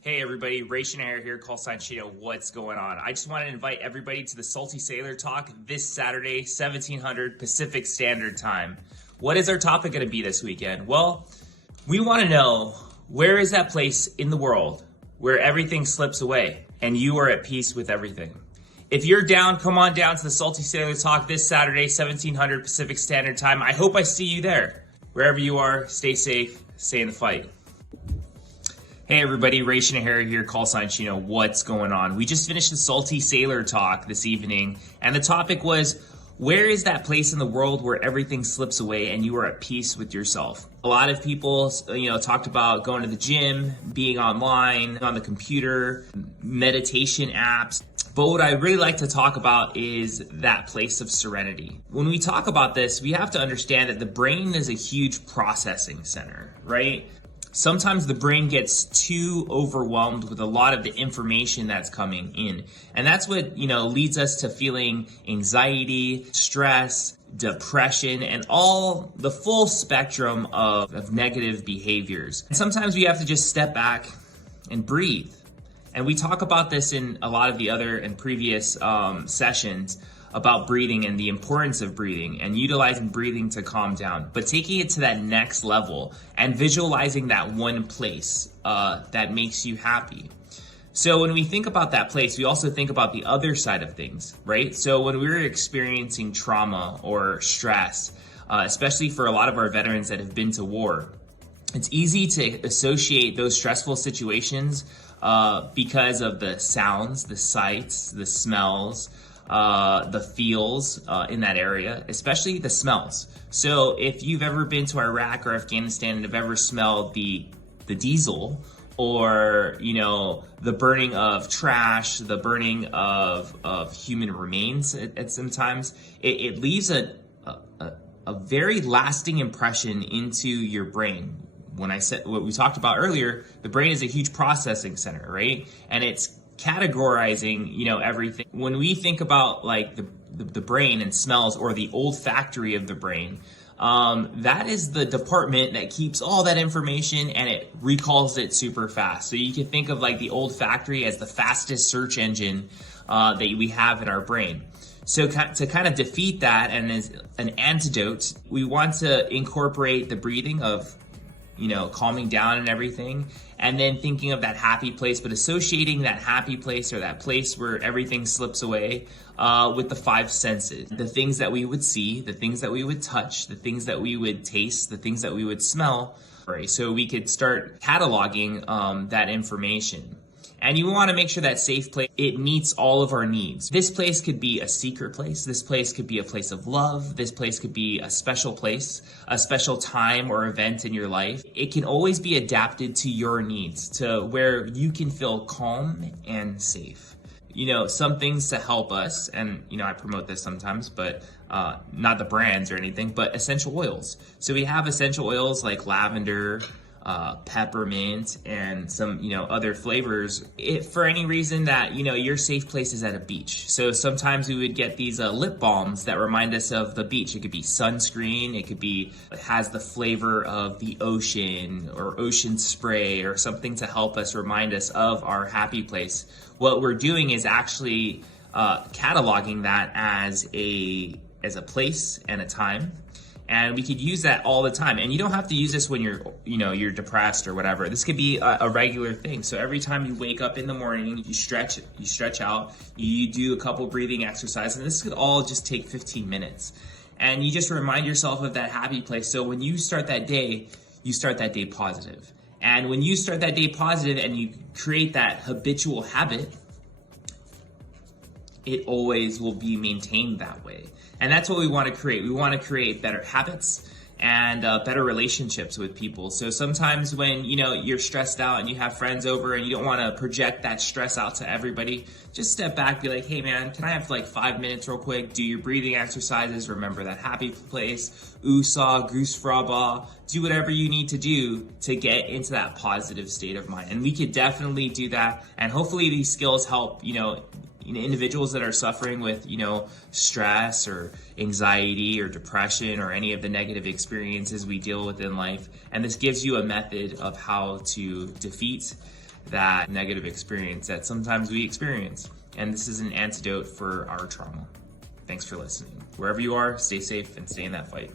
Hey everybody, Ration Air here, call sign Cheeto. What's going on? I just want to invite everybody to the Saltyu Sailor Talk this Saturday, 1700 Pacific Standard Time. What is our topic going to be this weekend? Well, we want to know, where is that place in the world where everything slips away and you are at peace with everything? If you're down, come on down to the Saltyu Sailor Talk this Saturday, 1700 Pacific Standard Time. I hope I see you there. Wherever you are, stay safe, stay in the fight. Hey everybody, Ration Air here, call sign Chino. What's going on? We just finished the Saltyu Sailor Talk this evening, and the topic was, where is that place in the world where everything slips away and you are at peace with yourself? A lot of people, talked about going to the gym, being online, on the computer, meditation apps. But what I really like to talk about is that place of serenity. When we talk about this, we have to understand that the brain is a huge processing center, right? Sometimes the brain gets too overwhelmed with a lot of the information that's coming in. And that's what, leads us to feeling anxiety, stress, depression, and all the full spectrum of negative behaviors. And sometimes we have to just step back and breathe. And we talk about this in a lot of the other and previous sessions about breathing and the importance of breathing and utilizing breathing to calm down, but taking it to that next level and visualizing that one place that makes you happy. So when we think about that place, we also think about the other side of things, right? So when we're experiencing trauma or stress, especially for a lot of our veterans that have been to war, it's easy to associate those stressful situations because of the sounds, the sights, the smells, the feels in that area, especially the smells. So if you've ever been to Iraq or Afghanistan and have ever smelled the diesel, or the burning of trash, the burning of human remains at sometimes, it leaves a very lasting impression into your brain. When I said what we talked about earlier, the brain is a huge processing center, right? And it's categorizing, everything. When we think about like the brain and smells, or the olfactory of the brain, that is the department that keeps all that information and it recalls it super fast. So you can think of like the olfactory as the fastest search engine that we have in our brain. So to kind of defeat that, and as an antidote, we want to incorporate the breathing of calming down and everything, and then thinking of that happy place, but associating that happy place or that place where everything slips away with the five senses. The things that we would see, the things that we would touch, the things that we would taste, the things that we would smell. Right? So we could start cataloging that information. And you want to make sure that safe place, it meets all of our needs. This place could be a secret place. This place could be a place of love. This place could be a special place, a special time or event in your life. It can always be adapted to your needs, to where you can feel calm and safe. Some things to help us, and I promote this sometimes, but not the brands or anything, but essential oils. So we have essential oils like lavender, peppermint, and some other flavors. For any reason that your safe place is at a beach, so sometimes we would get these lip balms that remind us of the beach. It could be sunscreen, it has the flavor of the ocean or ocean spray, or something to help us remind us of our happy place. What we're doing is actually cataloging that as a place and a time. And we could use that all the time. And you don't have to use this when you're depressed or whatever. This could be a regular thing. So every time you wake up in the morning, you stretch out, you do a couple breathing exercises, and this could all just take 15 minutes. And you just remind yourself of that happy place. So when you start that day, you start that day positive. And when you start that day positive and you create that habitual habit, it always will be maintained that way. And that's what we want to create. We want to create better habits and better relationships with people. So sometimes when you're stressed out and you have friends over and you don't want to project that stress out to everybody, just step back, be like, hey man, can I have like 5 minutes real quick? Do your breathing exercises, remember that happy place, USA, goose fraba, do whatever you need to do to get into that positive state of mind. And we could definitely do that. And hopefully these skills help, individuals that are suffering with, stress or anxiety or depression or any of the negative experiences we deal with in life. And this gives you a method of how to defeat that negative experience that sometimes we experience. And this is an antidote for our trauma. Thanks for listening. Wherever you are, stay safe and stay in that fight.